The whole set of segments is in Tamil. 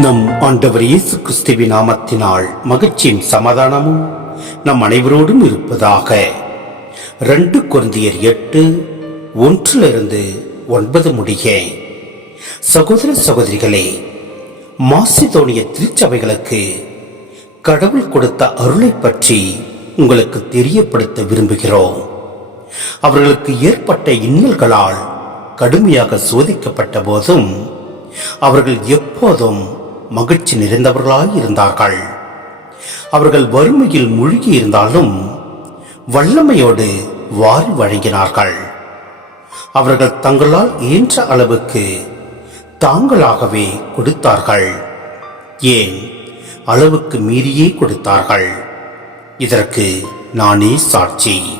நம் ஆண்டவர் இயேசு கிறிஸ்துவின் நாமத்தினால் மகிழ்ச்சியும் சமாதானமும் நம் அனைவரோடும் இருப்பதாக. ரெண்டு குருந்தியர் எட்டு ஒன்றிலிருந்து ஒன்பது முடிய. சகோதர சகோதரிகளே மாசிதோனிய திருச்சபைகளுக்கு கடவுள் கொடுத்த அருளை பற்றி உங்களுக்கு தெரியப்படுத்த விரும்புகிறோம். அவர்களுக்கு ஏற்பட்ட இன்னல்களால் கடுமையாக சோதிக்கப்பட்ட போதும் அவர்கள் எப்போதும் மகிழ்ச்சி நிறைந்தவர்களாய் இருந்தார்கள். அவர்கள் வறுமையில் மூழ்கி இருந்தாலும் வல்லமையோடு வாரி வழங்கினார்கள். அவர்கள் தங்களால் இயன்ற அளவுக்கு தாங்களாகவே கொடுத்தார்கள். ஏன்? அளவுக்கு மீறியே கொடுத்தார்கள். இதற்கு நானே சாட்சி.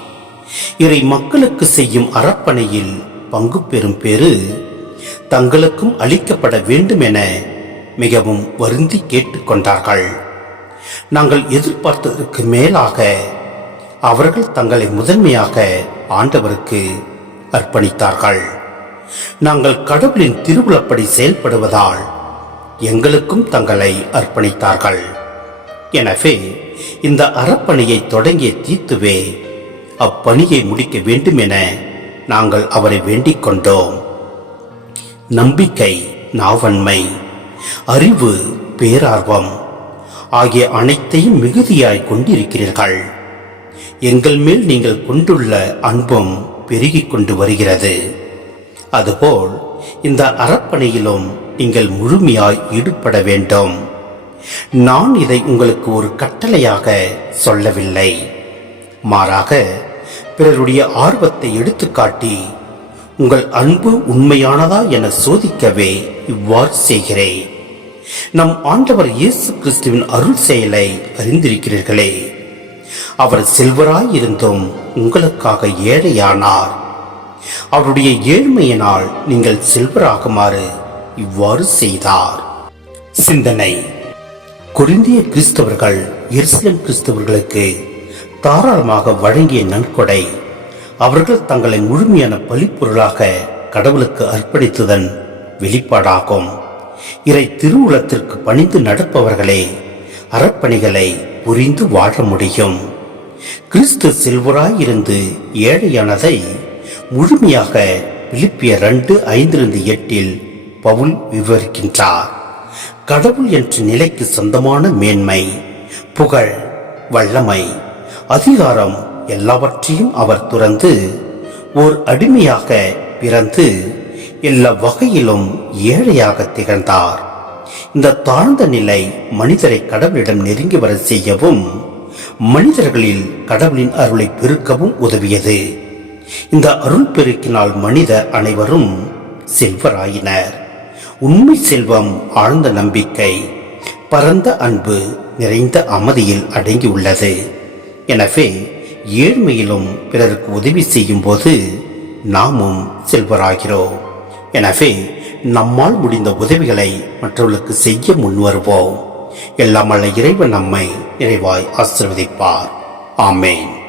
இறை மக்களுக்கு செய்யும் அறப்பணியில் பங்கு பெறும் பேறு தங்களுக்கும் அளிக்கப்பட வேண்டும் என மிகவும் வருந்தி கேட்டுக்கொண்டார்கள். நாங்கள் எதிர்பார்த்ததற்கு மேலாக அவர்கள் தங்களை முதன்மையாக ஆண்டவருக்கு அர்ப்பணித்தார்கள். நாங்கள் கடவுளின் திருவுளப்படி செயல்படுவதால் எங்களுக்கும் தங்களை அர்ப்பணித்தார்கள். எனவே இந்த அறப்பணியை தொடங்கிய தீத்துவே அப்பணியை முடிக்க வேண்டும் என நாங்கள் அவரை வேண்டிக் கொண்டோம் நம்பிக்கை நாவன்மை அறிவு பேரார்வம் ஆகிய அனைத்தையும் மிகுதியாய் கொண்டிருக்கிறீர்கள். எங்கள் மேல் நீங்கள் கொண்டுள்ள அன்பும் பெருகிக் கொண்டு வருகிறது. அதுபோல் இந்த அறப்பணியிலும் நீங்கள் முழுமையாய் ஈடுபட வேண்டும். நான் இதை உங்களுக்கு ஒரு கட்டளையாக சொல்லவில்லை. மாறாக பிறருடைய ஆர்வத்தை எடுத்துக்காட்டி உங்கள் அன்பு உண்மையானதா என சோதிக்கவே இவ்வாறு செய்கிறேன். நம் ஆண்டவர் இயேசு கிறிஸ்துவின் அருள் செயலை அறிந்திருக்கிறீர்களே. அவர் செல்வராயிருந்தும் உங்களுக்காக ஏழையானார். அவருடைய ஏழ்மையினால் நீங்கள் செல்வராகுமாறு இவ்வாறு செய்தார். சிந்தனை. குறிந்திய கிறிஸ்தவர்கள் எருசலேம் கிறிஸ்தவர்களுக்கு தாராளமாக வழங்கிய நன்கொடை அவர்கள் தங்களை முழுமையான பலிப்பொருளாக கடவுளுக்கு அர்ப்பணித்ததன் வெளிப்பாடாகும். இறை திருவுளத்திற்கு பணிந்து நடப்பவர்களே அறப்பணிகளை புரிந்து வாழ முடியும். கிறிஸ்து செல்வராயிருந்து ஏழையானதை முழுமையாக பிலிப்பிய ரெண்டு ஐந்திலிருந்து எட்டில் பவுல் விவரிக்கின்றார். கடவுள் என்ற நிலைக்கு சொந்தமான மேன்மை புகழ் வல்லமை அதிகாரம் எல்லாவற்றையும் அவர் துறந்து ஓர் அடிமையாக பிறந்து எல்லா வகையிலும் ஏழையாக திகழ்ந்தார். இந்த தாழ்ந்த நிலை மனிதரை கடவுளிடம் நெருங்கி வர செய்யவும் மனிதர்களில் கடவுளின் அருளை பெருக்கவும் உதவியது. இந்த அருள் பெருக்கினால் மனித அனைவரும் செல்வராயினர். உண்மை செல்வம் ஆழ்ந்த நம்பிக்கை பரந்த அன்பு நிறைந்த அமைதியில் அடங்கியுள்ளது. எனவே ஏழ்மையிலும் பிறருக்கு உதவி செய்யும் போது நாமும் செல்வராகிறோம். எனவே நம்மால் முடிந்த உதவிகளை மற்றவர்களுக்கு செய்ய முன்வருவோம். எல்லாம் அல்ல இறைவன் நம்மை நிறைவாய் ஆசிர்வதிப்பார். ஆமேன்.